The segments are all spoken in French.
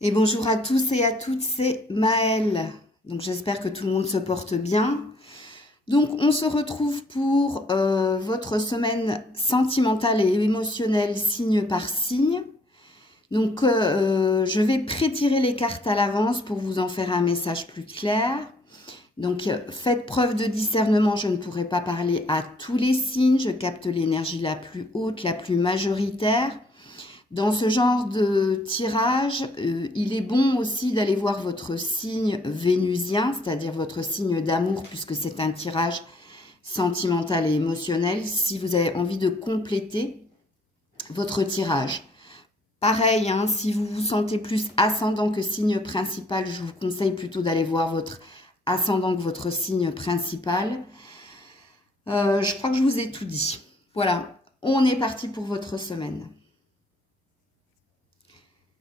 Et bonjour à tous et à toutes, c'est Maëlle. Donc j'espère que tout le monde se porte bien. Donc on se retrouve pour votre semaine sentimentale et émotionnelle signe par signe. Donc je vais prétirer les cartes à l'avance pour vous en faire un message plus clair. Donc faites preuve de discernement, je ne pourrai pas parler à tous les signes, je capte l'énergie la plus haute, la plus majoritaire. Dans ce genre de tirage, il est bon aussi d'aller voir votre signe vénusien, c'est-à-dire votre signe d'amour, puisque c'est un tirage sentimental et émotionnel, si vous avez envie de compléter votre tirage. Pareil, hein, si vous vous sentez plus ascendant que signe principal, je vous conseille plutôt d'aller voir votre ascendant que votre signe principal. Je crois que je vous ai tout dit. Voilà, on est parti pour votre semaine.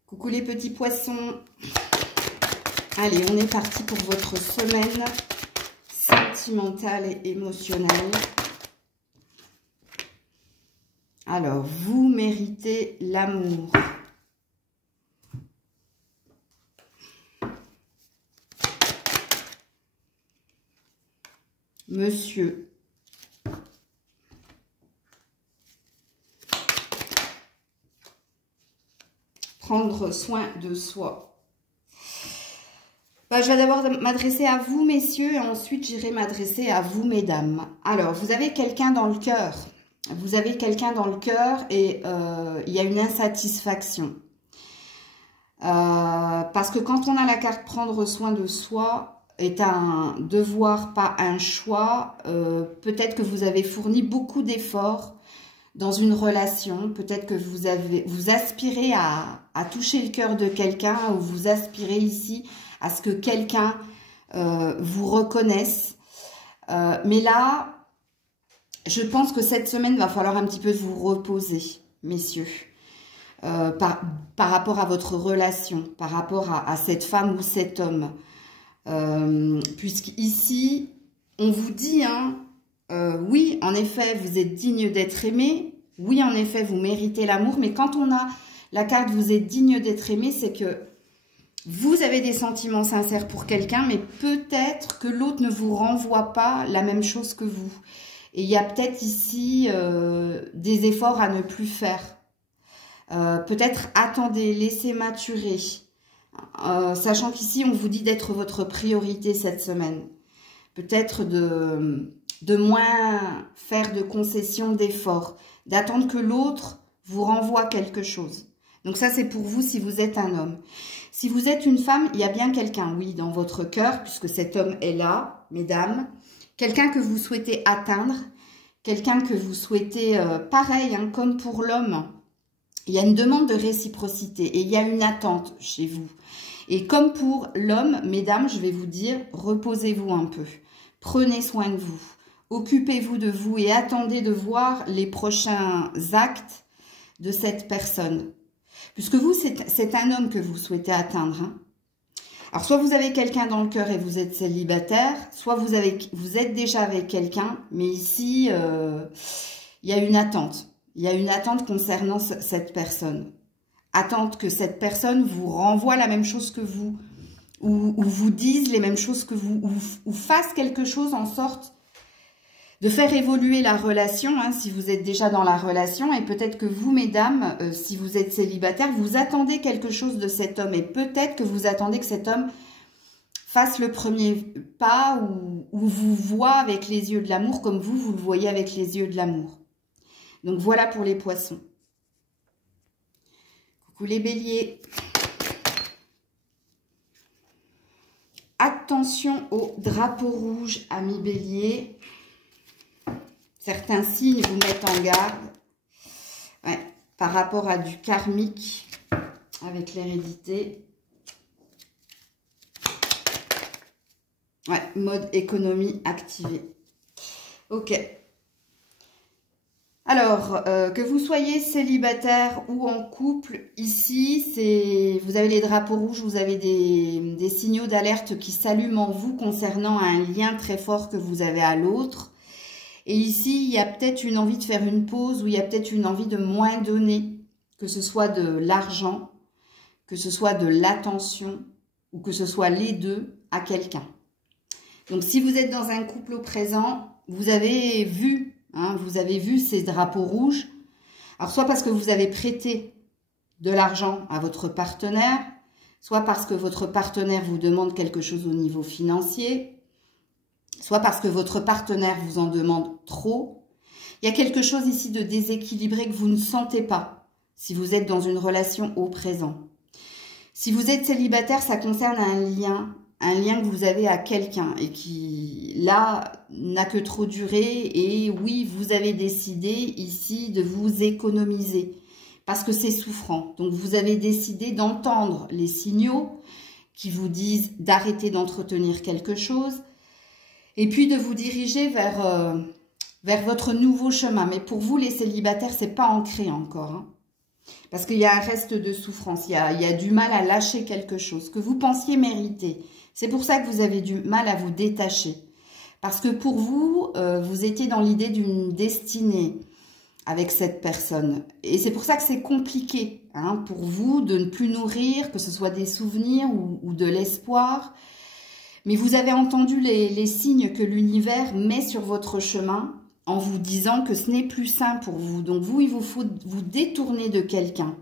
Coucou les petits poissons. Allez, on est parti pour votre semaine sentimentale et émotionnelle. Alors, vous méritez l'amour. Monsieur. Prendre soin de soi. Je vais d'abord m'adresser à vous, messieurs, et ensuite j'irai m'adresser à vous, mesdames. Alors, vous avez quelqu'un dans le cœur. Vous avez quelqu'un dans le cœur et il y a une insatisfaction. Parce que quand on a la carte prendre soin de soi, est un devoir, pas un choix, peut-être que vous avez fourni beaucoup d'efforts dans une relation, peut-être que vous aspirez à toucher le cœur de quelqu'un, ou vous aspirez ici à ce que quelqu'un vous reconnaisse. Mais là, je pense que cette semaine, va falloir un petit peu vous reposer, messieurs, par rapport à votre relation, par rapport à cette femme ou cet homme. Puisqu'ici, on vous dit, hein, oui, en effet, vous êtes digne d'être aimé. Oui, en effet, vous méritez l'amour. Mais quand on a la carte « vous êtes digne d'être aimé », c'est que vous avez des sentiments sincères pour quelqu'un, mais peut-être que l'autre ne vous renvoie pas la même chose que vous. Et il y a peut-être ici des efforts à ne plus faire. Peut-être attendez, laissez maturer. Sachant qu'ici, on vous dit d'être votre priorité cette semaine. Peut-être de moins faire de concessions, d'efforts, d'attendre que l'autre vous renvoie quelque chose. Donc ça, c'est pour vous si vous êtes un homme. Si vous êtes une femme, il y a bien quelqu'un, oui, dans votre cœur, puisque cet homme est là, mesdames. Quelqu'un que vous souhaitez atteindre, quelqu'un que vous souhaitez, pareil, hein, comme pour l'homme. Il y a une demande de réciprocité et il y a une attente chez vous. Et comme pour l'homme, mesdames, je vais vous dire, reposez-vous un peu. Prenez soin de vous. Occupez-vous de vous et attendez de voir les prochains actes de cette personne. Puisque vous, c'est un homme que vous souhaitez atteindre. Hein. Alors, soit vous avez quelqu'un dans le cœur et vous êtes célibataire, soit vous êtes déjà avec quelqu'un, mais ici, il y a une attente. Il y a une attente concernant cette personne. Attente que cette personne vous renvoie la même chose que vous, ou vous dise les mêmes choses que vous, ou fasse quelque chose en sorte de faire évoluer la relation, hein, si vous êtes déjà dans la relation. Et peut-être que vous, mesdames, si vous êtes célibataire, vous attendez quelque chose de cet homme. Et peut-être que vous attendez que cet homme fasse le premier pas ou vous voit avec les yeux de l'amour comme vous le voyez avec les yeux de l'amour. Donc voilà pour les poissons. Coucou les béliers. Attention au drapeau rouge, amis béliers. Certains signes vous mettent en garde, ouais, par rapport à du karmique avec l'hérédité. Ouais, mode économie activé. Ok. Alors, que vous soyez célibataire ou en couple, ici, vous avez les drapeaux rouges, vous avez des signaux d'alerte qui s'allument en vous concernant un lien très fort que vous avez à l'autre. Et ici, il y a peut-être une envie de faire une pause ou il y a peut-être une envie de moins donner, que ce soit de l'argent, que ce soit de l'attention ou que ce soit les deux à quelqu'un. Donc, si vous êtes dans un couple au présent, vous avez vu ces drapeaux rouges. Alors, soit parce que vous avez prêté de l'argent à votre partenaire, soit parce que votre partenaire vous demande quelque chose au niveau financier, soit parce que votre partenaire vous en demande trop. Il y a quelque chose ici de déséquilibré que vous ne sentez pas si vous êtes dans une relation au présent. Si vous êtes célibataire, ça concerne un lien que vous avez à quelqu'un et qui, là, n'a que trop duré. Et oui, vous avez décidé ici de vous économiser parce que c'est souffrant. Donc, vous avez décidé d'entendre les signaux qui vous disent d'arrêter d'entretenir quelque chose et puis de vous diriger vers votre nouveau chemin. Mais pour vous, les célibataires, c'est pas ancré encore, hein. Parce qu'il y a un reste de souffrance, il y a du mal à lâcher quelque chose que vous pensiez mériter. C'est pour ça que vous avez du mal à vous détacher. Parce que pour vous, vous étiez dans l'idée d'une destinée avec cette personne. Et c'est pour ça que c'est compliqué, hein, pour vous de ne plus nourrir, que ce soit des souvenirs ou de l'espoir. Mais vous avez entendu les signes que l'univers met sur votre chemin en vous disant que ce n'est plus sain pour vous. Donc vous, il vous faut vous détourner de quelqu'un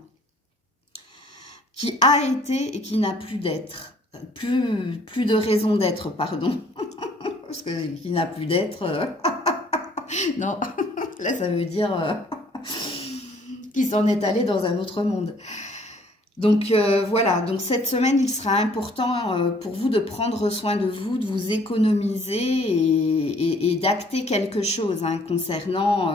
qui a été et qui n'a plus d'être. Plus de raison d'être, pardon. Parce que qui n'a plus d'être... non, là ça veut dire qu'il s'en est allé dans un autre monde. Donc voilà, donc cette semaine, il sera important pour vous de prendre soin de vous, de vous économiser et d'acter quelque chose, hein, concernant...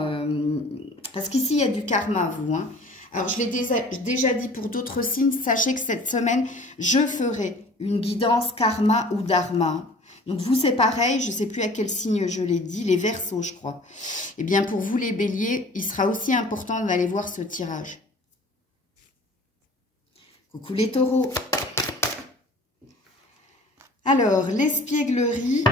parce qu'ici, il y a du karma, vous. Hein. Alors, je l'ai déjà dit pour d'autres signes, sachez que cette semaine, je ferai une guidance karma ou dharma. Donc, vous, c'est pareil, je ne sais plus à quel signe je l'ai dit, les Verseaux, je crois. Eh bien, pour vous, les Béliers, il sera aussi important d'aller voir ce tirage. Coucou les taureaux. Alors, l'espièglerie.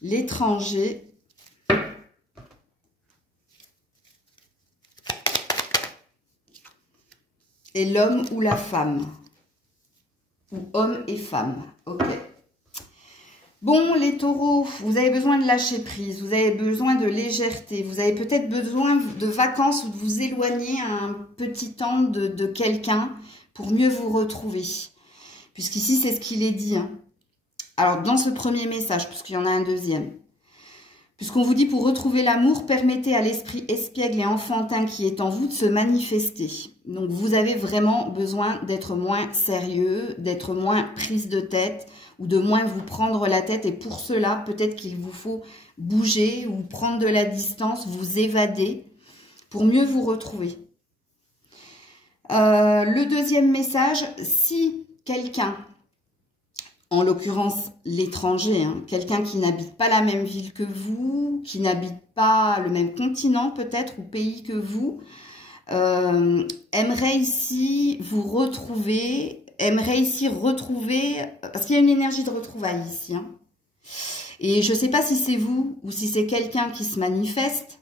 L'étranger. Et l'homme ou la femme. Ou homme et femme. Ok. Bon, les taureaux, vous avez besoin de lâcher prise, vous avez besoin de légèreté, vous avez peut-être besoin de vacances ou de vous éloigner un petit temps de quelqu'un pour mieux vous retrouver. Puisqu'ici, c'est ce qu'il est dit. Hein. Alors, dans ce premier message, puisqu'il y en a un deuxième, puisqu'on vous dit pour retrouver l'amour, permettez à l'esprit espiègle et enfantin qui est en vous de se manifester. Donc, vous avez vraiment besoin d'être moins sérieux, d'être moins prise de tête, ou de moins vous prendre la tête. Et pour cela, peut-être qu'il vous faut bouger ou prendre de la distance, vous évader pour mieux vous retrouver. Le deuxième message, si quelqu'un, en l'occurrence l'étranger, hein, quelqu'un qui n'habite pas la même ville que vous, qui n'habite pas le même continent peut-être ou pays que vous, aimerait ici vous retrouver... aimerait ici retrouver, parce qu'il y a une énergie de retrouvailles ici. Hein. Et je ne sais pas si c'est vous ou si c'est quelqu'un qui se manifeste,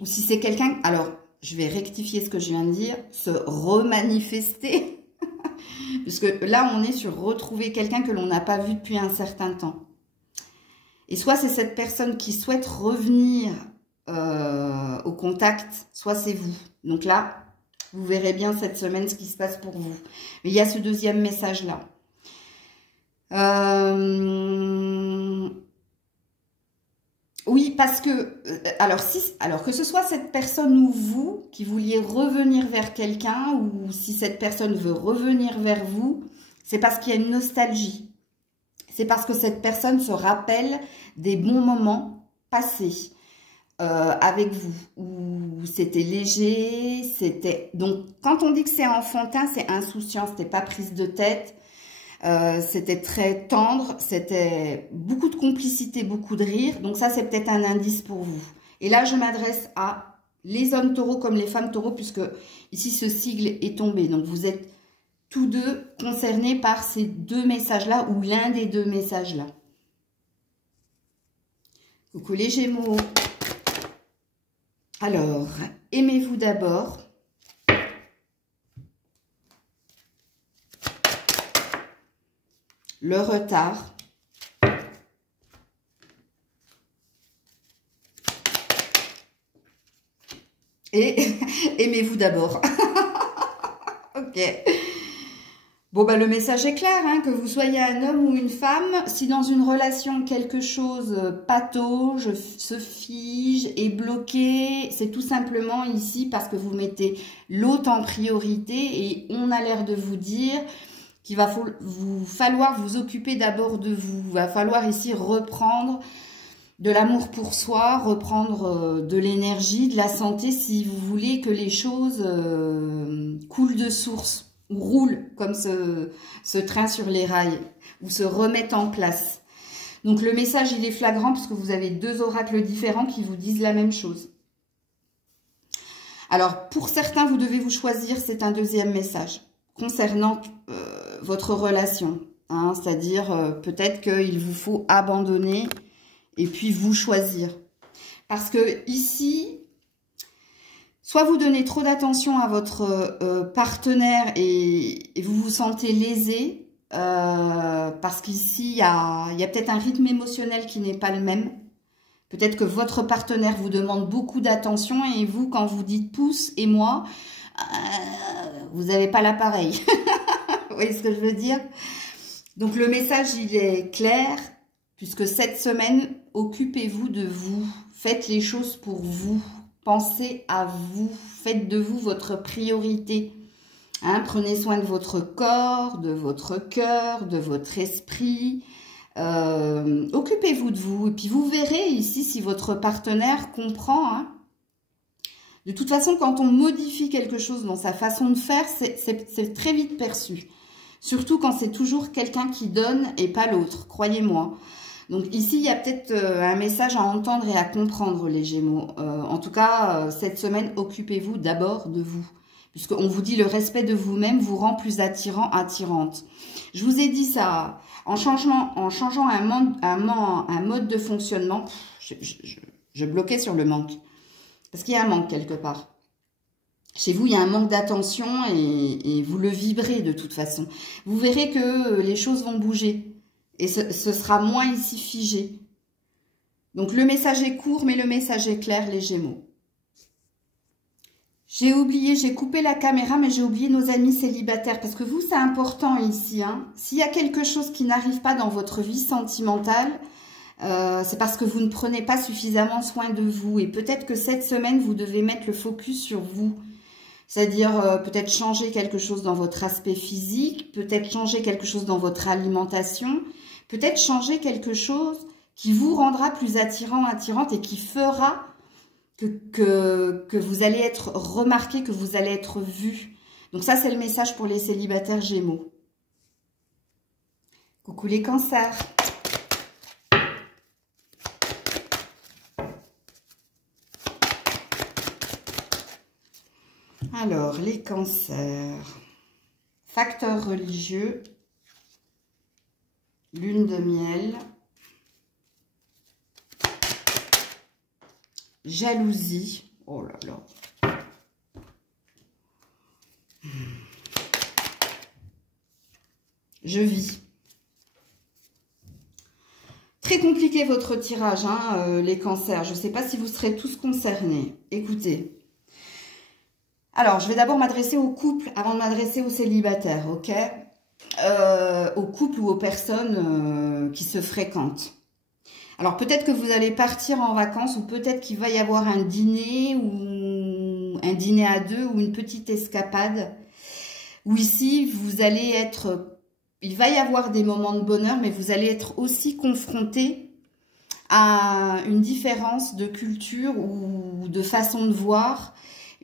ou si c'est quelqu'un... Alors, je vais rectifier ce que je viens de dire, se remanifester. Parce que là, on est sur retrouver quelqu'un que l'on n'a pas vu depuis un certain temps. Et soit c'est cette personne qui souhaite revenir au contact, soit c'est vous. Donc là... vous verrez bien cette semaine ce qui se passe pour vous. Mais il y a ce deuxième message-là. Oui, parce que... alors que ce soit cette personne ou vous qui vouliez revenir vers quelqu'un, ou si cette personne veut revenir vers vous, c'est parce qu'il y a une nostalgie. C'est parce que cette personne se rappelle des bons moments passés. Avec vous, où c'était léger, c'était... Donc, quand on dit que c'est enfantin, c'est insouciant, c'était pas prise de tête, c'était très tendre, c'était beaucoup de complicité, beaucoup de rire, donc ça, c'est peut-être un indice pour vous. Et là, je m'adresse à les hommes taureaux comme les femmes taureaux, puisque ici, ce sigle est tombé, donc vous êtes tous deux concernés par ces deux messages-là, ou l'un des deux messages-là. Coucou les Gémeaux. Alors, aimez-vous d'abord. Le retard. Et aimez-vous d'abord. Ok. Bon, bah, le message est clair, hein, que vous soyez un homme ou une femme, si dans une relation quelque chose patauge, se fige, est bloqué, c'est tout simplement ici parce que vous mettez l'autre en priorité et on a l'air de vous dire qu'il va vous falloir vous occuper d'abord de vous. Il va falloir ici reprendre de l'amour pour soi, reprendre de l'énergie, de la santé, si vous voulez que les choses coulent de source, ou roulent comme ce train sur les rails, ou se remettent en place. Donc le message, il est flagrant, puisque vous avez deux oracles différents qui vous disent la même chose. Alors, pour certains, vous devez vous choisir, c'est un deuxième message, concernant votre relation. Hein, c'est-à-dire, peut-être qu'il vous faut abandonner et puis vous choisir. Parce que ici, soit vous donnez trop d'attention à votre partenaire et vous vous sentez lésé, parce qu'ici, il y a peut-être un rythme émotionnel qui n'est pas le même. Peut-être que votre partenaire vous demande beaucoup d'attention et vous, quand vous dites pouce et moi, vous n'avez pas l'appareil. Vous voyez ce que je veux dire? Donc le message, il est clair, puisque cette semaine, occupez-vous de vous. Faites les choses pour vous. Pensez à vous. Faites de vous votre priorité. Hein, prenez soin de votre corps, de votre cœur, de votre esprit. Occupez-vous de vous. Et puis vous verrez ici si votre partenaire comprend. Hein. De toute façon, quand on modifie quelque chose dans sa façon de faire, c'est très vite perçu. Surtout quand c'est toujours quelqu'un qui donne et pas l'autre, croyez-moi. Donc ici, il y a peut-être un message à entendre et à comprendre, les Gémeaux. En tout cas, cette semaine, occupez-vous d'abord de vous. Puisqu'on vous dit le respect de vous-même vous rend plus attirant, attirante. Je vous ai dit ça, en changeant un mode de fonctionnement, je bloquais sur le manque. Parce qu'il y a un manque quelque part. Chez vous, il y a un manque d'attention et vous le vibrez de toute façon. Vous verrez que les choses vont bouger. Et ce sera moins ici figé. Donc le message est court, mais le message est clair, les Gémeaux. J'ai oublié, j'ai coupé la caméra, mais j'ai oublié nos amis célibataires. Parce que vous, c'est important ici. Hein. S'il y a quelque chose qui n'arrive pas dans votre vie sentimentale, c'est parce que vous ne prenez pas suffisamment soin de vous. Et peut-être que cette semaine, vous devez mettre le focus sur vous. C'est-à-dire peut-être changer quelque chose dans votre aspect physique, peut-être changer quelque chose dans votre alimentation, peut-être changer quelque chose qui vous rendra plus attirant, attirante et qui fera que vous allez être remarqué, que vous allez être vu. Donc ça, c'est le message pour les célibataires Gémeaux. Coucou les cancers. Alors, les cancers. Facteur religieux. Lune de miel. Jalousie. Oh là là. Je vis. Très compliqué votre tirage, hein, les cancers. Je ne sais pas si vous serez tous concernés. Écoutez. Alors, je vais d'abord m'adresser aux couples avant de m'adresser aux célibataires, ok? Aux couples ou aux personnes qui se fréquentent. Alors, peut-être que vous allez partir en vacances ou peut-être qu'il va y avoir un dîner ou un dîner à deux ou une petite escapade. Où ici, vous allez être... Il va y avoir des moments de bonheur, mais vous allez être aussi confronté à une différence de culture ou de façon de voir.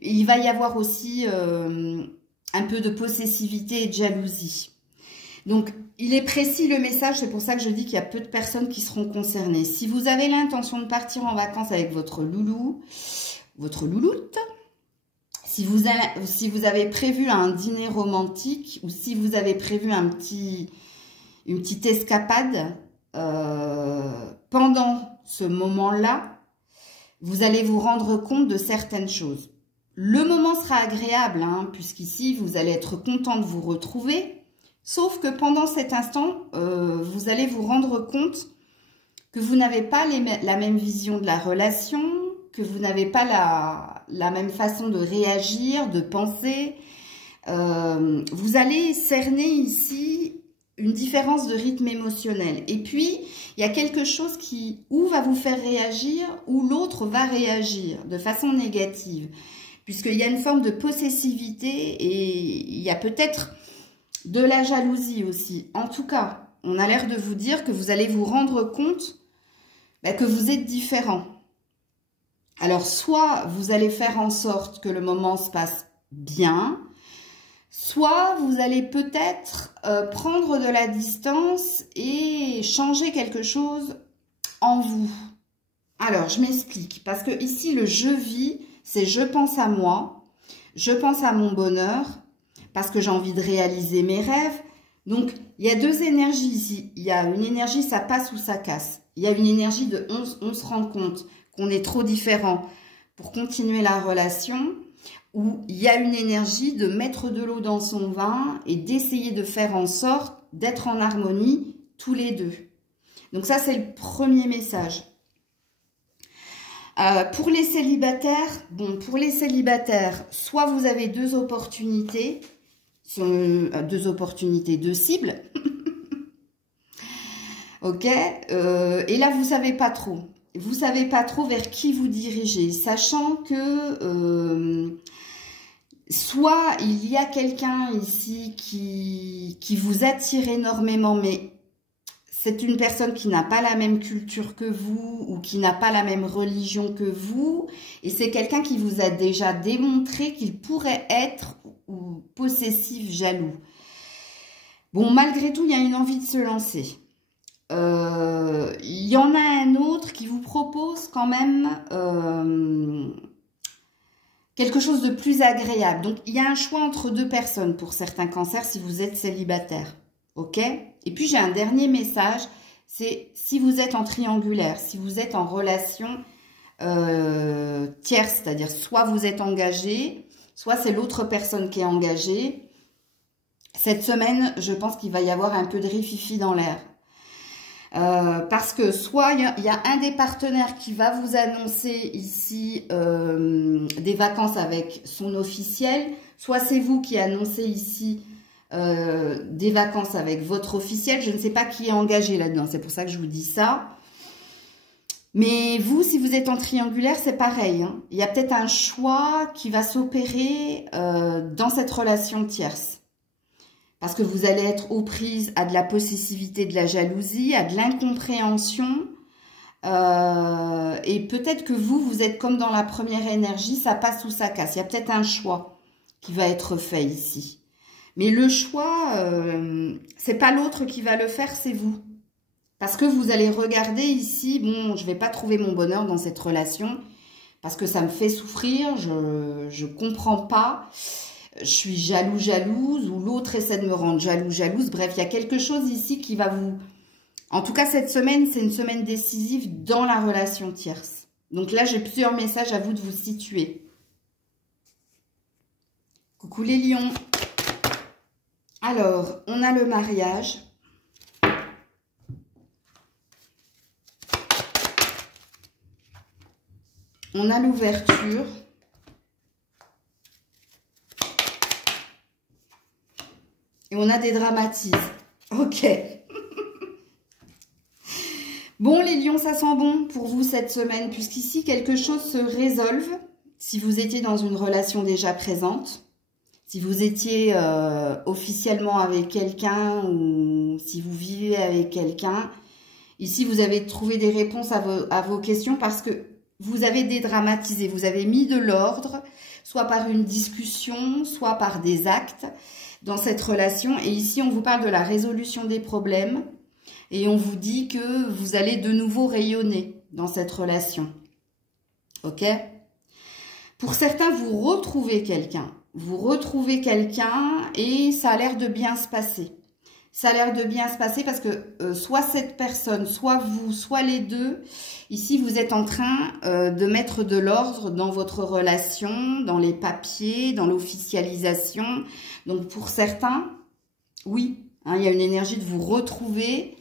Il va y avoir aussi un peu de possessivité et de jalousie. Donc, il est précis le message, c'est pour ça que je dis qu'il y a peu de personnes qui seront concernées. Si vous avez l'intention de partir en vacances avec votre loulou, votre louloute, si vous avez prévu un dîner romantique ou si vous avez prévu une petite escapade pendant ce moment-là, vous allez vous rendre compte de certaines choses. Le moment sera agréable, hein, puisqu'ici, vous allez être content de vous retrouver. Sauf que pendant cet instant, vous allez vous rendre compte que vous n'avez pas la même vision de la relation, que vous n'avez pas la même façon de réagir, de penser. Vous allez cerner ici une différence de rythme émotionnel. Et puis, il y a quelque chose qui ou va vous faire réagir ou l'autre va réagir de façon négative. Puisqu'il y a une forme de possessivité et il y a peut-être de la jalousie aussi. En tout cas, on a l'air de vous dire que vous allez vous rendre compte que vous êtes différent. Alors, soit vous allez faire en sorte que le moment se passe bien, soit vous allez peut-être prendre de la distance et changer quelque chose en vous. Alors, je m'explique. Parce que ici, le « je vis », c'est « je pense à moi », « je pense à mon bonheur », parce que j'ai envie de réaliser mes rêves. Donc, il y a deux énergies ici. Il y a une énergie, ça passe ou ça casse. Il y a une énergie de on se rend compte qu'on est trop différent pour continuer la relation. Ou il y a une énergie de mettre de l'eau dans son vin et d'essayer de faire en sorte d'être en harmonie tous les deux. Donc ça, c'est le premier message. Pour les célibataires, soit vous avez deux opportunités de cible. Ok, et là, vous savez pas trop. Vous savez pas trop vers qui vous dirigez, sachant que soit il y a quelqu'un ici qui vous attire énormément, mais c'est une personne qui n'a pas la même culture que vous ou qui n'a pas la même religion que vous. Et c'est quelqu'un qui vous a déjà démontré qu'il pourrait être ou possessif, jaloux. Bon, malgré tout, il y a une envie de se lancer. Il y en a un autre qui vous propose quand même quelque chose de plus agréable. Donc, il y a un choix entre deux personnes pour certains cancers si vous êtes célibataire. Ok? Et puis, j'ai un dernier message. C'est si vous êtes en triangulaire, si vous êtes en relation tierce, c'est-à-dire soit vous êtes engagé, soit c'est l'autre personne qui est engagée. Cette semaine, je pense qu'il va y avoir un peu de rififi dans l'air. Parce que soit il y a un des partenaires qui va vous annoncer ici des vacances avec son officiel, soit c'est vous qui annoncez ici des vacances avec votre officiel. Je ne sais pas qui est engagé là-dedans, c'est pour ça que je vous dis ça. Mais vous, si vous êtes en triangulaire, c'est pareil, hein. Il y a peut-être un choix qui va s'opérer dans cette relation tierce. Parce que vous allez être aux prises à de la possessivité, de la jalousie, à de l'incompréhension. Et peut-être que vous êtes comme dans la première énergie, ça passe ou ça casse. Il y a peut-être un choix qui va être fait ici. Mais le choix, c'est pas l'autre qui va le faire, c'est vous. Parce que vous allez regarder ici, bon, je vais pas trouver mon bonheur dans cette relation parce que ça me fait souffrir, je comprends pas, je suis jalouse, ou l'autre essaie de me rendre jalouse. Bref, il y a quelque chose ici qui va vous... En tout cas, cette semaine, c'est une semaine décisive dans la relation tierce. Donc là, j'ai plusieurs messages à vous de vous situer. Coucou les lions. Alors, on a le mariage. On a l'ouverture. Et on a des dramatismes. Ok. Bon, les lions, ça sent bon pour vous cette semaine, puisqu'ici, quelque chose se résolve. Si vous étiez dans une relation déjà présente, si vous étiez officiellement avec quelqu'un ou si vous vivez avec quelqu'un, ici, vous avez trouvé des réponses à vos questions parce que vous avez dédramatisé, vous avez mis de l'ordre, soit par une discussion, soit par des actes dans cette relation. Et ici, on vous parle de la résolution des problèmes et on vous dit que vous allez de nouveau rayonner dans cette relation. Ok? Pour certains, vous retrouvez quelqu'un. Vous retrouvez quelqu'un et ça a l'air de bien se passer. Ça a l'air de bien se passer parce que soit cette personne, soit vous, soit les deux, ici vous êtes en train de mettre de l'ordre dans votre relation, dans les papiers, dans l'officialisation. Donc pour certains, oui, hein, il y a une énergie de vous retrouver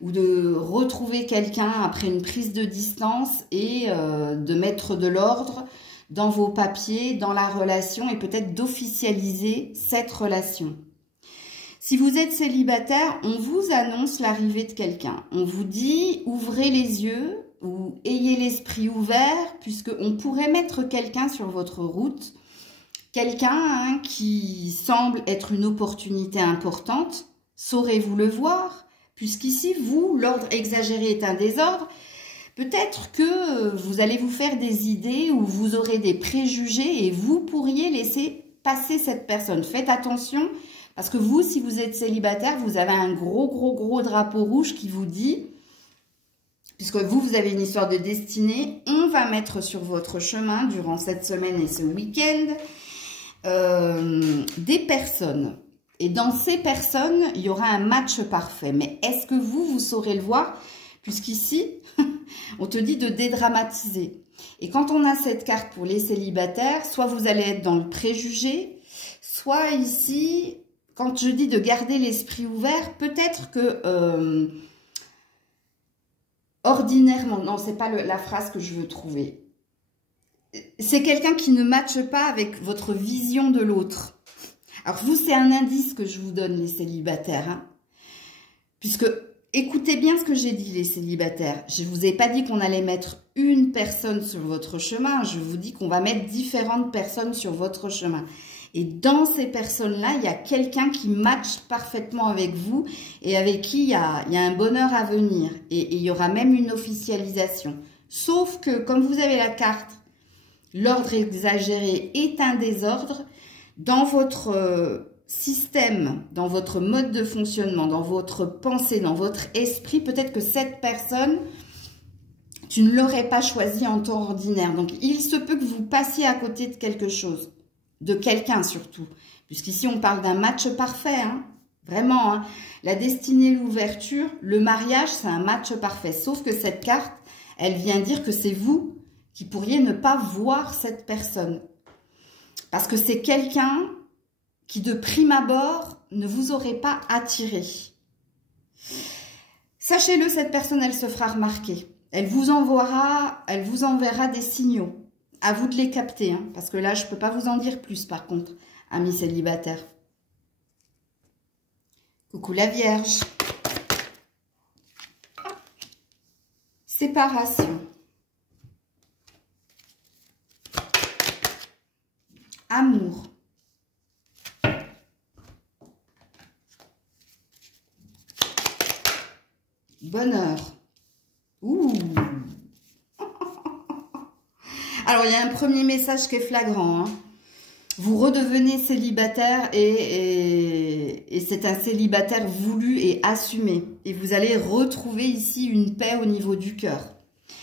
ou de retrouver quelqu'un après une prise de distance et de mettre de l'ordre dans vos papiers, dans la relation et peut-être d'officialiser cette relation. Si vous êtes célibataire, on vous annonce l'arrivée de quelqu'un. On vous dit, ouvrez les yeux ou ayez l'esprit ouvert, puisqu'on pourrait mettre quelqu'un sur votre route. Quelqu'un qui semble être une opportunité importante. Saurez-vous le voir? Puisqu'ici, vous, l'ordre exagéré est un désordre. Peut-être que vous allez vous faire des idées ou vous aurez des préjugés et vous pourriez laisser passer cette personne. Faites attention. Parce que vous, si vous êtes célibataire, vous avez un gros drapeau rouge qui vous dit, puisque vous avez une histoire de destinée, on va mettre sur votre chemin, durant cette semaine et ce week-end, des personnes. Et dans ces personnes, il y aura un match parfait. Mais est-ce que vous saurez le voir? Puisqu'ici, on te dit de dédramatiser. Et quand on a cette carte pour les célibataires, soit vous allez être dans le préjugé, soit ici... Quand je dis de garder l'esprit ouvert, peut-être que ordinairement, non, c'est pas la phrase que je veux trouver. C'est quelqu'un qui ne matche pas avec votre vision de l'autre. Alors vous, c'est un indice que je vous donne, les célibataires. Hein, puisque, écoutez bien ce que j'ai dit, les célibataires. Je ne vous ai pas dit qu'on allait mettre une personne sur votre chemin. Je vous dis qu'on va mettre différentes personnes sur votre chemin. Et dans ces personnes-là, il y a quelqu'un qui matche parfaitement avec vous et avec qui il y a un bonheur à venir. Et il y aura même une officialisation. Sauf que, comme vous avez la carte, l'ordre exagéré est un désordre, dans votre système, dans votre mode de fonctionnement, dans votre pensée, dans votre esprit, peut-être que cette personne, tu ne l'aurais pas choisie en temps ordinaire. Donc, il se peut que vous passiez à côté de quelque chose. De quelqu'un surtout, puisqu'ici on parle d'un match parfait, hein, vraiment, hein. La destinée, l'ouverture, le mariage, c'est un match parfait, sauf que cette carte, elle vient dire que c'est vous qui pourriez ne pas voir cette personne, parce que c'est quelqu'un qui de prime abord ne vous aurait pas attiré. Sachez-le, cette personne, elle se fera remarquer, elle vous enverra des signaux. À vous de les capter, hein, parce que là, je ne peux pas vous en dire plus, par contre, amis célibataires. Coucou la Vierge. Séparation. Amour. Bonheur. Ouh. Alors, il y a un premier message qui est flagrant. Hein. Vous redevenez célibataire et c'est un célibataire voulu et assumé. Et vous allez retrouver ici une paix au niveau du cœur.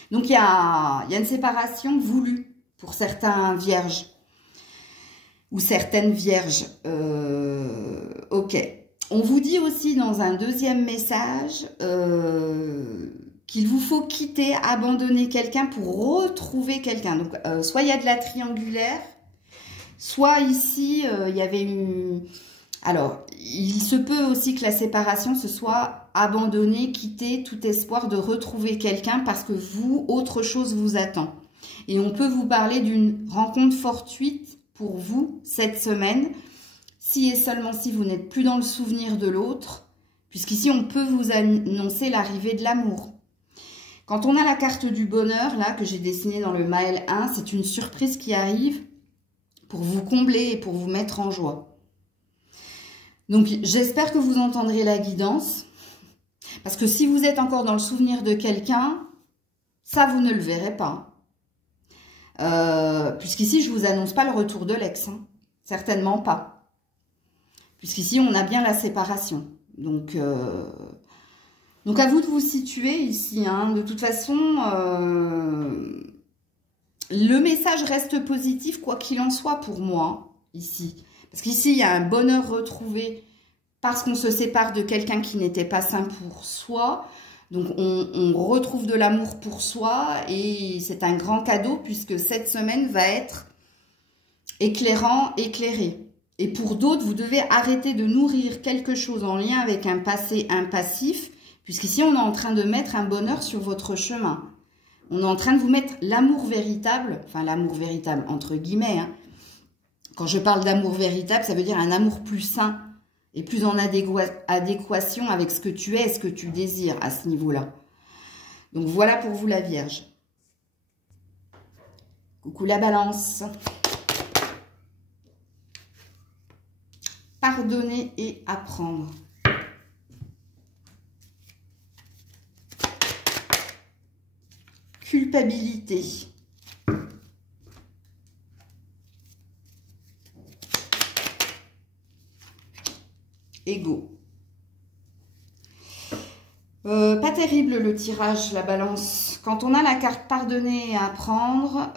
Donc, il y a une séparation voulue pour certains vierges. Ou certaines vierges. Ok. On vous dit aussi dans un deuxième message... qu'il vous faut quitter, abandonner quelqu'un pour retrouver quelqu'un. Donc, soit il y a de la triangulaire, soit ici, il y avait une... Alors, il se peut aussi que la séparation, ce soit abandonner, quitter tout espoir de retrouver quelqu'un parce que vous, autre chose vous attend. Et on peut vous parler d'une rencontre fortuite pour vous cette semaine, si et seulement si vous n'êtes plus dans le souvenir de l'autre, puisqu'ici, on peut vous annoncer l'arrivée de l'amour. Quand on a la carte du bonheur, là, que j'ai dessinée dans le Maël 1, c'est une surprise qui arrive pour vous combler et pour vous mettre en joie. Donc, j'espère que vous entendrez la guidance. Parce que si vous êtes encore dans le souvenir de quelqu'un, ça, vous ne le verrez pas. Puisqu'ici, je ne vous annonce pas le retour de l'ex. Hein. Certainement pas. Puisqu'ici, on a bien la séparation. Donc à vous de vous situer ici. Hein. De toute façon, le message reste positif, quoi qu'il en soit pour moi, ici. Parce qu'ici, il y a un bonheur retrouvé parce qu'on se sépare de quelqu'un qui n'était pas sain pour soi. Donc, on retrouve de l'amour pour soi et c'est un grand cadeau puisque cette semaine va être éclairé. Et pour d'autres, vous devez arrêter de nourrir quelque chose en lien avec un passé, un passif, puisqu'ici, on est en train de mettre un bonheur sur votre chemin. On est en train de vous mettre l'amour véritable, enfin l'amour véritable entre guillemets. Hein. Quand je parle d'amour véritable, ça veut dire un amour plus sain et plus en adéquation avec ce que tu es et ce que tu désires à ce niveau-là. Donc voilà pour vous la Vierge. Coucou la Balance. Pardonner et apprendre. Culpabilité. Ego. Pas terrible le tirage, la Balance. Quand on a la carte pardonner et apprendre,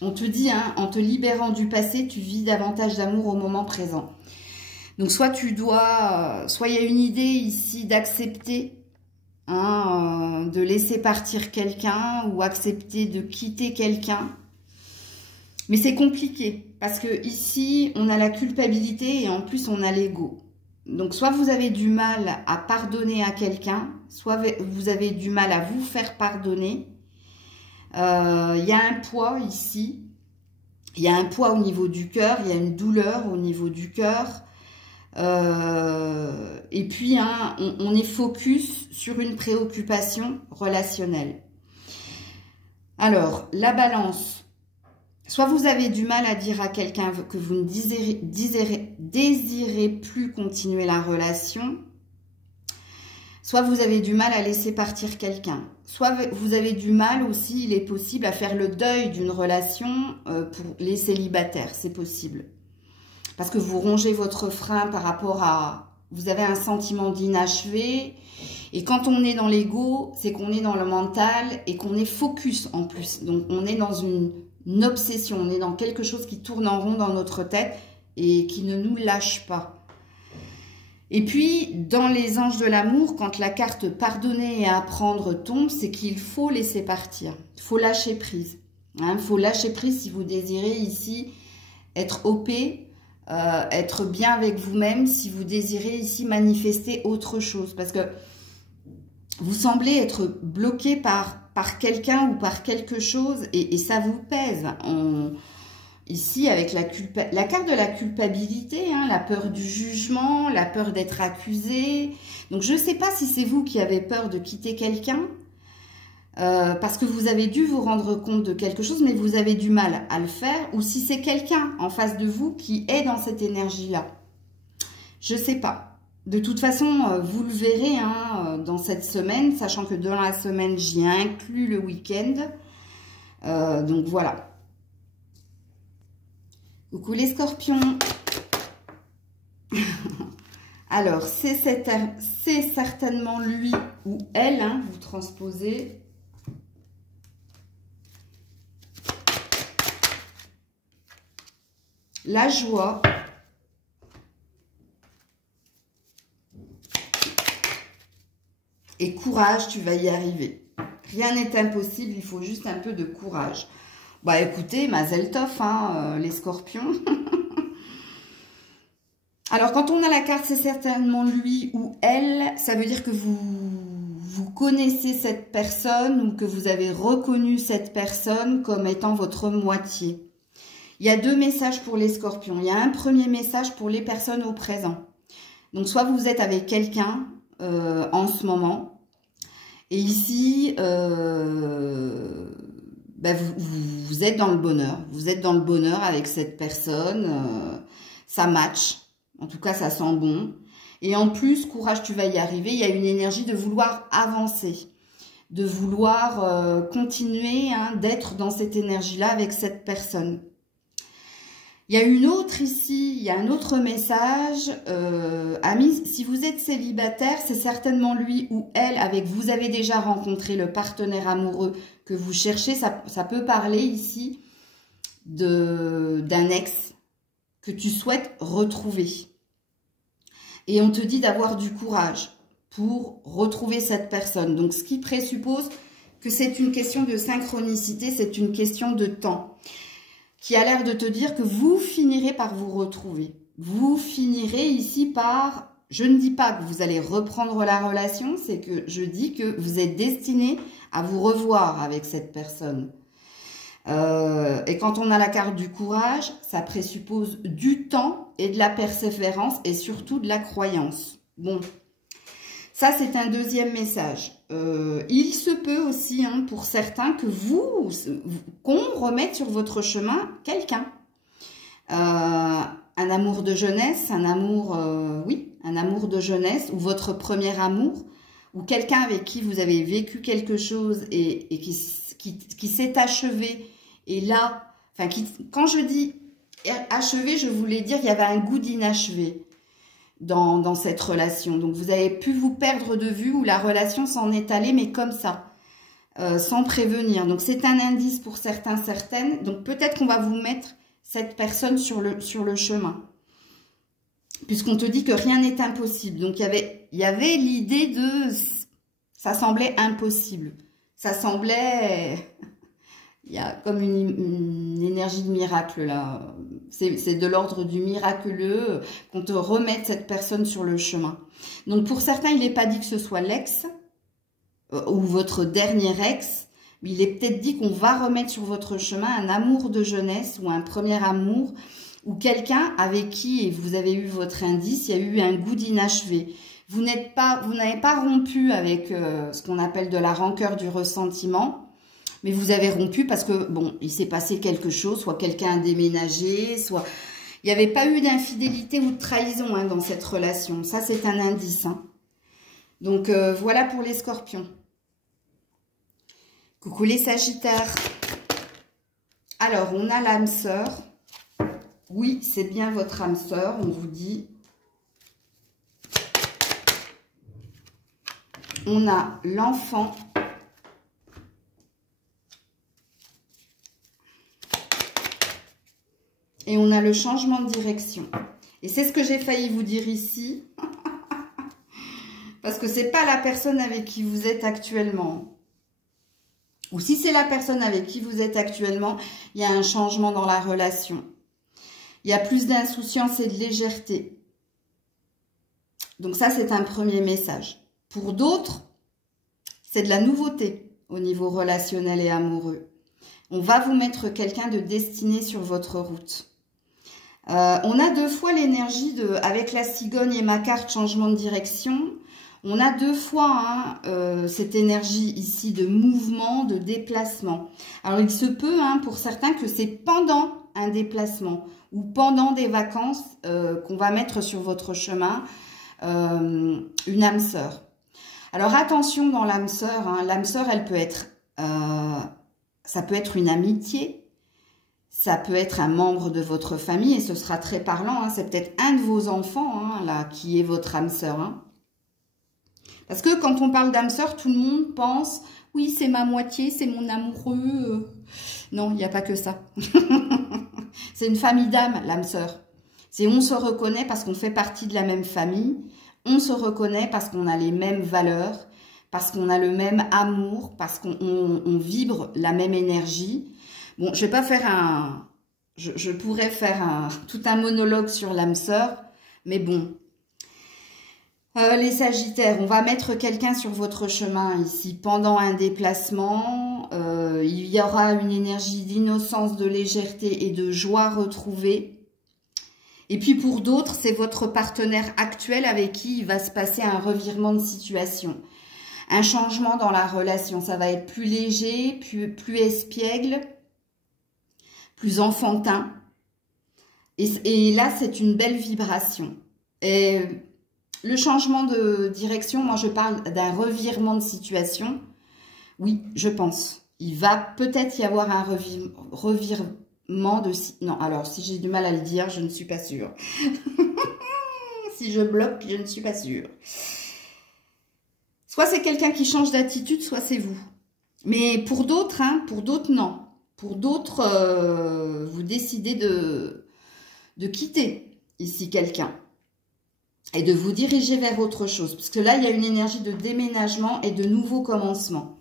on te dit, hein, en te libérant du passé, tu vis davantage d'amour au moment présent. Donc soit tu dois, soit il y a une idée ici d'accepter, hein, de laisser partir quelqu'un ou accepter de quitter quelqu'un. Mais c'est compliqué parce que ici, on a la culpabilité et en plus, on a l'ego. Donc, soit vous avez du mal à pardonner à quelqu'un, soit vous avez du mal à vous faire pardonner. Il y a un poids ici. Il y a un poids au niveau du cœur. Il y a une douleur au niveau du cœur. Et puis, hein, on est focus sur une préoccupation relationnelle. Alors, la Balance. Soit vous avez du mal à dire à quelqu'un que vous ne désirez plus continuer la relation, soit vous avez du mal à laisser partir quelqu'un, soit vous avez du mal aussi, il est possible, à faire le deuil d'une relation pour les célibataires, c'est possible. Parce que vous rongez votre frein par rapport à... Vous avez un sentiment d'inachevé, et quand on est dans l'ego, c'est qu'on est dans le mental et qu'on est focus en plus. Donc on est dans une obsession, on est dans quelque chose qui tourne en rond dans notre tête et qui ne nous lâche pas. Et puis, dans les anges de l'amour, quand la carte pardonner et apprendre tombe, c'est qu'il faut laisser partir, il faut lâcher prise. Il faut lâcher prise si vous désirez ici être OP, être bien avec vous-même, si vous désirez ici manifester autre chose. Parce que vous semblez être bloqué par quelqu'un ou par quelque chose et ça vous pèse. Ici, avec la carte de la culpabilité, hein, la peur du jugement, la peur d'être accusé. Donc, je ne sais pas si c'est vous qui avez peur de quitter quelqu'un parce que vous avez dû vous rendre compte de quelque chose, mais vous avez du mal à le faire, ou si c'est quelqu'un en face de vous qui est dans cette énergie-là. Je ne sais pas. De toute façon, vous le verrez hein, dans cette semaine, sachant que dans la semaine, j'y inclus le week-end. Donc voilà. Coucou les scorpions. Alors, c'est certainement lui ou elle, hein, vous transposez. La joie. Et courage, tu vas y arriver. Rien n'est impossible, il faut juste un peu de courage. Bah écoutez, Mazel Tov, hein, les scorpions. Alors, quand on a la carte, c'est certainement lui ou elle. Ça veut dire que vous connaissez cette personne ou que vous avez reconnu cette personne comme étant votre moitié. Il y a deux messages pour les scorpions. Il y a un premier message pour les personnes au présent. Donc, soit vous êtes avec quelqu'un en ce moment. Et ici, vous êtes dans le bonheur. Vous êtes dans le bonheur avec cette personne. Ça match. En tout cas, ça sent bon. Et en plus, courage, tu vas y arriver. Il y a une énergie de vouloir avancer. De vouloir continuer hein, d'être dans cette énergie-là avec cette personne. Il y a une autre ici, il y a un autre message. Amis, si vous êtes célibataire, c'est certainement lui ou elle avec vous avez déjà rencontré le partenaire amoureux que vous cherchez. Ça peut parler ici d'un ex que tu souhaites retrouver. Et on te dit d'avoir du courage pour retrouver cette personne. Donc, ce qui présuppose que c'est une question de synchronicité, c'est une question de temps, qui a l'air de te dire que vous finirez par vous retrouver. Vous finirez ici par... Je ne dis pas que vous allez reprendre la relation, c'est que je dis que vous êtes destiné à vous revoir avec cette personne. Et quand on a la carte du courage, ça présuppose du temps et de la persévérance et surtout de la croyance. Bon, ça c'est un deuxième message. Il se peut aussi, hein, pour certains, que qu'on remette sur votre chemin quelqu'un. Un amour de jeunesse, un amour, oui, un amour de jeunesse, ou votre premier amour, ou quelqu'un avec qui vous avez vécu quelque chose et qui s'est achevé. Et là, enfin, quand je dis achevé, je voulais dire qu'il y avait un goût d'inachevé dans cette relation. Donc, vous avez pu vous perdre de vue ou la relation s'en est allée, mais comme ça, sans prévenir. Donc, c'est un indice pour certains, certaines. Donc, peut-être qu'on va vous mettre cette personne sur le chemin. Puisqu'on te dit que rien n'est impossible. Donc, il y avait l'idée de... Ça semblait impossible. Ça semblait... Il y a comme une énergie de miracle là. C'est de l'ordre du miraculeux qu'on te remette cette personne sur le chemin. Donc pour certains, il n'est pas dit que ce soit l'ex ou votre dernier ex. Mais il est peut-être dit qu'on va remettre sur votre chemin un amour de jeunesse ou un premier amour ou quelqu'un avec qui vous avez eu votre indice, il y a eu un goût d'inachevé. Vous n'avez pas rompu avec ce qu'on appelle de la rancœur, du ressentiment. Mais vous avez rompu parce que, bon, il s'est passé quelque chose, soit quelqu'un a déménagé, soit... Il n'y avait pas eu d'infidélité ou de trahison hein, dans cette relation. Ça, c'est un indice. Hein. Donc, voilà pour les scorpions. Coucou les sagittaires. Alors, on a l'âme sœur. Oui, c'est bien votre âme sœur, on vous dit. On a l'enfant. Et on a le changement de direction. Et c'est ce que j'ai failli vous dire ici. Parce que c'est pas la personne avec qui vous êtes actuellement. Ou si c'est la personne avec qui vous êtes actuellement, il y a un changement dans la relation. Il y a plus d'insouciance et de légèreté. Donc ça, c'est un premier message. Pour d'autres, c'est de la nouveauté au niveau relationnel et amoureux. On va vous mettre quelqu'un de destiné sur votre route. On a deux fois l'énergie de, avec la cigogne et ma carte changement de direction, on a deux fois hein, cette énergie ici de mouvement, de déplacement. Alors il se peut hein, pour certains que c'est pendant un déplacement ou pendant des vacances qu'on va mettre sur votre chemin une âme sœur. Alors attention dans l'âme sœur, hein, l'âme sœur elle peut être, ça peut être une amitié. Ça peut être un membre de votre famille et ce sera très parlant. Hein. C'est peut-être un de vos enfants hein, là, qui est votre âme sœur. Hein. Parce que quand on parle d'âme sœur, tout le monde pense « Oui, c'est ma moitié, c'est mon amoureux. » Non, il n'y a pas que ça. C'est une famille d'âmes, l'âme sœur. C'est on se reconnaît parce qu'on fait partie de la même famille. On se reconnaît parce qu'on a les mêmes valeurs, parce qu'on a le même amour, parce qu'on vibre la même énergie. Bon, je vais pas faire un... Je pourrais faire tout un monologue sur l'âme sœur, mais bon. Les sagittaires, on va mettre quelqu'un sur votre chemin ici pendant un déplacement. Il y aura une énergie d'innocence, de légèreté et de joie retrouvée. Et puis pour d'autres, c'est votre partenaire actuel avec qui il va se passer un revirement de situation. Un changement dans la relation. Ça va être plus léger, plus espiègle, plus enfantin. Et là, c'est une belle vibration. Et le changement de direction, moi je parle d'un revirement de situation. Oui, je pense. Il va peut-être y avoir un revirement de... Non, alors si j'ai du mal à le dire, je ne suis pas sûre. Si je bloque, je ne suis pas sûre. Soit c'est quelqu'un qui change d'attitude, soit c'est vous. Mais pour d'autres, hein, non. Pour d'autres, vous décidez de quitter ici quelqu'un. et de vous diriger vers autre chose. Parce que là, il y a une énergie de déménagement et de nouveau commencement.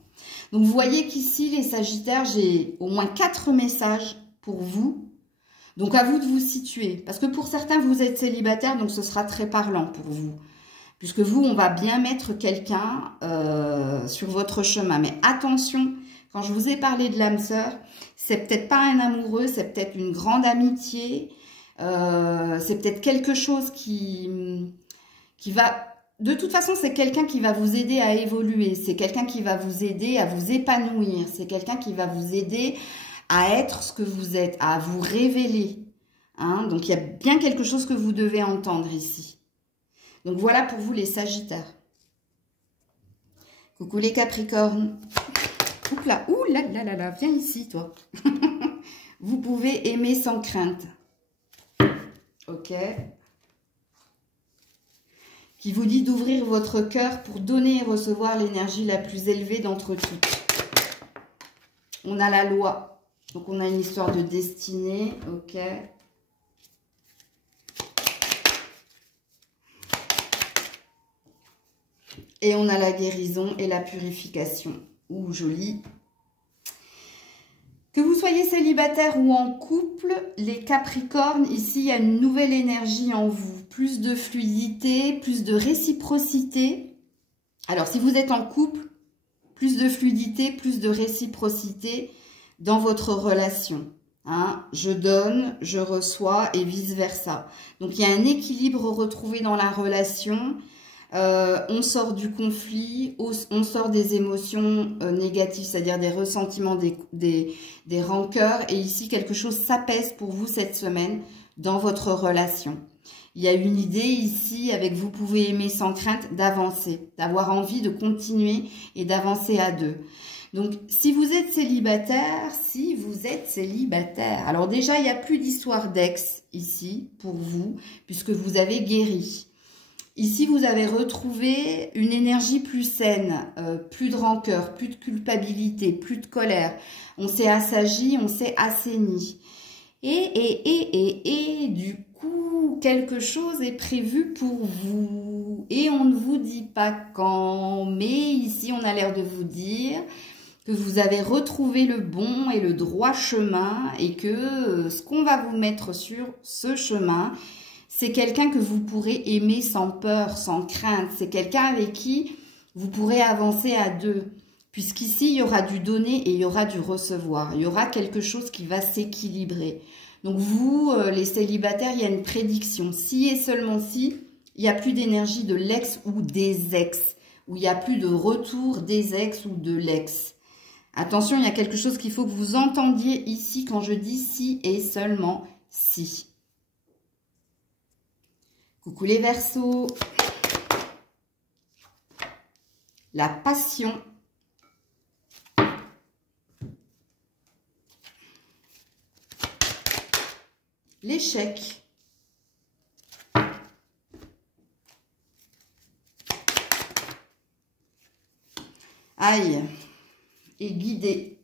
Donc, vous voyez qu'ici, les Sagittaires, j'ai au moins 4 messages pour vous. Donc, à vous de vous situer. Parce que pour certains, vous êtes célibataire, donc ce sera très parlant pour vous. Puisque vous, on va bien mettre quelqu'un sur votre chemin. Mais attention, quand je vous ai parlé de l'âme sœur, c'est peut-être pas un amoureux, c'est peut-être une grande amitié. C'est peut-être quelque chose qui va... De toute façon, c'est quelqu'un qui va vous aider à évoluer. C'est quelqu'un qui va vous aider à vous épanouir. C'est quelqu'un qui va vous aider à être ce que vous êtes, à vous révéler. Hein? Donc, il y a bien quelque chose que vous devez entendre ici. Donc, voilà pour vous les Sagittaires. Coucou les Capricornes. Ouh là là là, viens ici, toi. Vous pouvez aimer sans crainte. Ok. Qui vous dit d'ouvrir votre cœur pour donner et recevoir l'énergie la plus élevée d'entre toutes. On a la loi. Donc, on a une histoire de destinée. Ok. Et on a la guérison et la purification. Ouh, joli. Que vous soyez célibataire ou en couple, les Capricornes, ici, il y a une nouvelle énergie en vous. Plus de fluidité, plus de réciprocité. Alors, si vous êtes en couple, plus de fluidité, plus de réciprocité dans votre relation. Hein, je donne, je reçois et vice-versa. Donc, il y a un équilibre retrouvé dans la relation. On sort du conflit, on sort des émotions négatives, c'est-à-dire des ressentiments, des rancœurs. Et ici, quelque chose s'apaise pour vous cette semaine dans votre relation. Il y a une idée ici, avec vous pouvez aimer sans crainte, d'avancer, d'avoir envie de continuer et d'avancer à deux. Donc, si vous êtes célibataire, alors déjà, il n'y a plus d'histoire d'ex ici pour vous, puisque vous avez guéri. Ici, vous avez retrouvé une énergie plus saine, plus de rancœur, plus de culpabilité, plus de colère. On s'est assagi, on s'est assaini. Et du coup, quelque chose est prévu pour vous. Et on ne vous dit pas quand, mais ici, on a l'air de vous dire que vous avez retrouvé le bon et le droit chemin et que ce qu'on va vous mettre sur ce chemin, c'est quelqu'un que vous pourrez aimer sans peur, sans crainte. C'est quelqu'un avec qui vous pourrez avancer à deux. Puisqu'ici, il y aura du donner et il y aura du recevoir. Il y aura quelque chose qui va s'équilibrer. Donc vous, les célibataires, il y a une prédiction. Si et seulement si, il n'y a plus d'énergie de l'ex ou des ex. Ou il n'y a plus de retour des ex ou de l'ex. Attention, il y a quelque chose qu'il faut que vous entendiez ici quand je dis si et seulement si. Coucou les Verseaux. La passion. L'échec. Aïe. Et guider.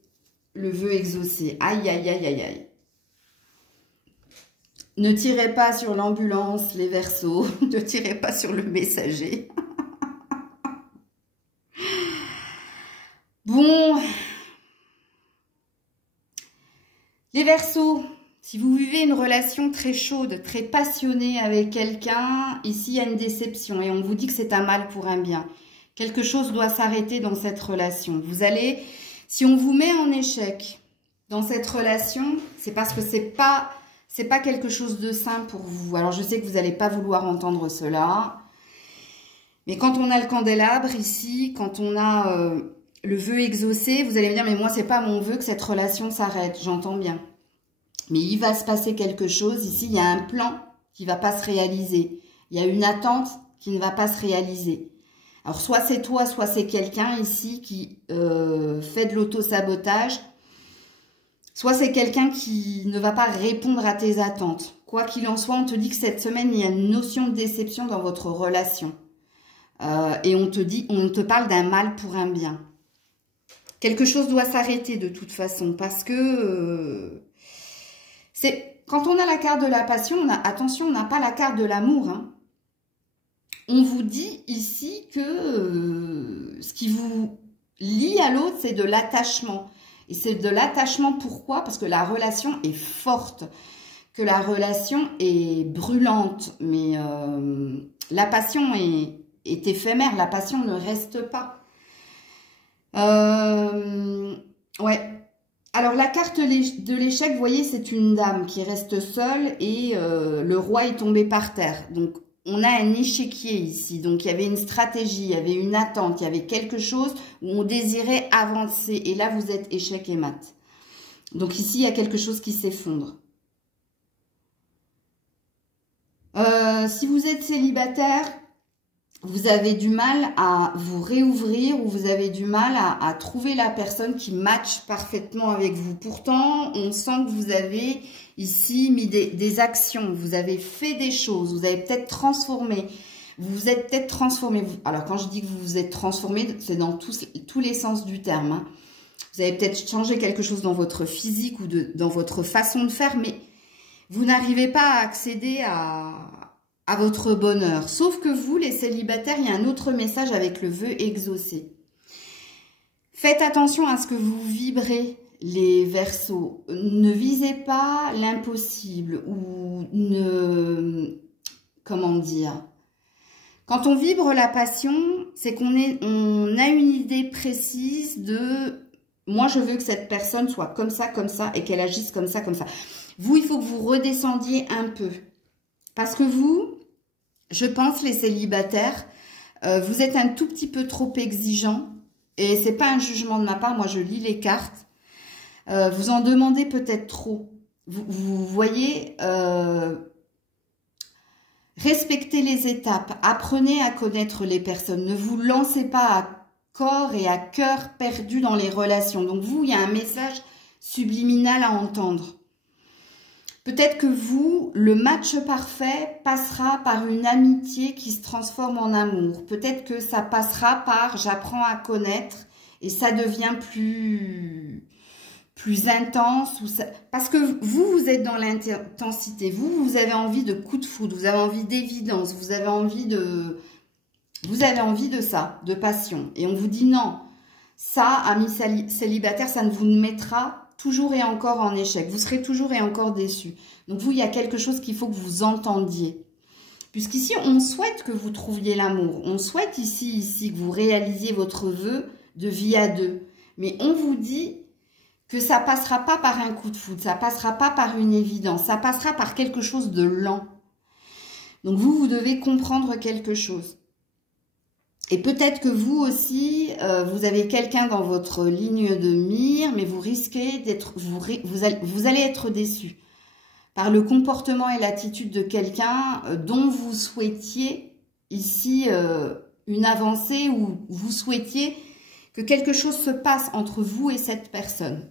Le vœu exaucé. Aïe, aïe, aïe, aïe, aïe. Ne tirez pas sur l'ambulance, les Verseaux. Ne tirez pas sur le messager. Bon. Les Verseaux, si vous vivez une relation très chaude, très passionnée avec quelqu'un, ici, il y a une déception. Et on vous dit que c'est un mal pour un bien. Quelque chose doit s'arrêter dans cette relation. Vous allez, si on vous met en échec dans cette relation, c'est parce que c'est pas quelque chose de sain pour vous. Alors, je sais que vous n'allez pas vouloir entendre cela. Mais quand on a le candélabre ici, quand on a le vœu exaucé, vous allez me dire, mais moi, c'est pas mon vœu que cette relation s'arrête. J'entends bien. Mais il va se passer quelque chose. Ici, il y a un plan qui ne va pas se réaliser. Il y a une attente qui ne va pas se réaliser. Alors, soit c'est toi, soit c'est quelqu'un ici qui fait de l'auto-sabotage. Soit c'est quelqu'un qui ne va pas répondre à tes attentes. Quoi qu'il en soit, on te dit que cette semaine, il y a une notion de déception dans votre relation. Et on te parle d'un mal pour un bien. Quelque chose doit s'arrêter de toute façon. Parce que quand on a la carte de la passion, attention, on n'a pas la carte de l'amour. Hein. on vous dit ici que ce qui vous lie à l'autre, c'est de l'attachement. Et c'est de l'attachement, pourquoi? Parce que la relation est forte, que la relation est brûlante, mais la passion est éphémère, la passion ne reste pas. Ouais. Alors, la carte de l'échec, vous voyez, c'est une dame qui reste seule et le roi est tombé par terre. Donc, on a un échiquier ici. Donc, il y avait une stratégie, il y avait une attente, il y avait quelque chose où on désirait avancer. Et là, vous êtes échec et mat. Donc, ici, il y a quelque chose qui s'effondre. Si vous êtes célibataire, vous avez du mal à vous réouvrir ou vous avez du mal à trouver la personne qui matche parfaitement avec vous. Pourtant, on sent que vous avez ici mis des actions, vous avez fait des choses, vous avez peut-être transformé, vous vous êtes peut-être transformé. Alors, quand je dis que vous vous êtes transformé, c'est dans tous les sens du terme. Hein. Vous avez peut-être changé quelque chose dans votre physique ou dans votre façon de faire, mais vous n'arrivez pas à accéder à votre bonheur. Sauf que vous, les célibataires, il y a un autre message avec le vœu exaucé. Faites attention à ce que vous vibrez, les Verseaux. Ne visez pas l'impossible ou ne... Comment dire? Quand on vibre la passion, c'est qu'on a une idée précise de... Moi, je veux que cette personne soit comme ça, et qu'elle agisse comme ça, comme ça. Vous, il faut que vous redescendiez un peu. Parce que vous, je pense, les célibataires, vous êtes un tout petit peu trop exigeants. Et c'est pas un jugement de ma part, moi je lis les cartes. Vous en demandez peut-être trop. Vous voyez, respectez les étapes, apprenez à connaître les personnes. Ne vous lancez pas à corps et à cœur perdu dans les relations. Donc vous, il y a un message subliminal à entendre. Peut-être que vous, le match parfait passera par une amitié qui se transforme en amour. Peut-être que ça passera par j'apprends à connaître et ça devient plus intense. Parce que vous êtes dans l'intensité. Vous avez envie de coup de foudre, vous avez envie d'évidence, vous avez envie de ça, de passion. Et on vous dit non, ça, amis célibataires, ça ne vous mettra toujours et encore en échec. Vous serez toujours et encore déçus. Donc vous, il y a quelque chose qu'il faut que vous entendiez. Puisqu'ici, on souhaite que vous trouviez l'amour. On souhaite ici que vous réalisiez votre vœu de vie à deux. Mais on vous dit que ça passera pas par un coup de foudre, ça passera pas par une évidence, ça passera par quelque chose de lent. Donc vous devez comprendre quelque chose. Et peut-être que vous aussi, vous avez quelqu'un dans votre ligne de mire, mais vous risquez d'être, vous allez être déçu par le comportement et l'attitude de quelqu'un dont vous souhaitiez ici une avancée ou vous souhaitiez que quelque chose se passe entre vous et cette personne.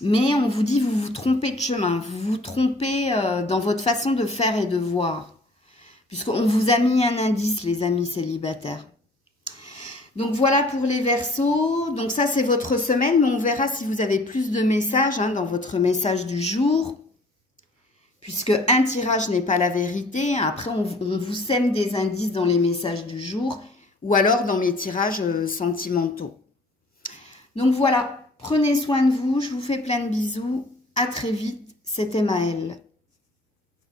Mais on vous dit, vous vous trompez de chemin, vous vous trompez dans votre façon de faire et de voir. Puisqu'on vous a mis un indice, les amis célibataires. Donc voilà pour les Verseaux. Donc ça c'est votre semaine, mais on verra si vous avez plus de messages dans votre message du jour. Puisque un tirage n'est pas la vérité. Après on vous sème des indices dans les messages du jour ou alors dans mes tirages sentimentaux. Donc voilà, prenez soin de vous, je vous fais plein de bisous. À très vite, c'était Maëlle.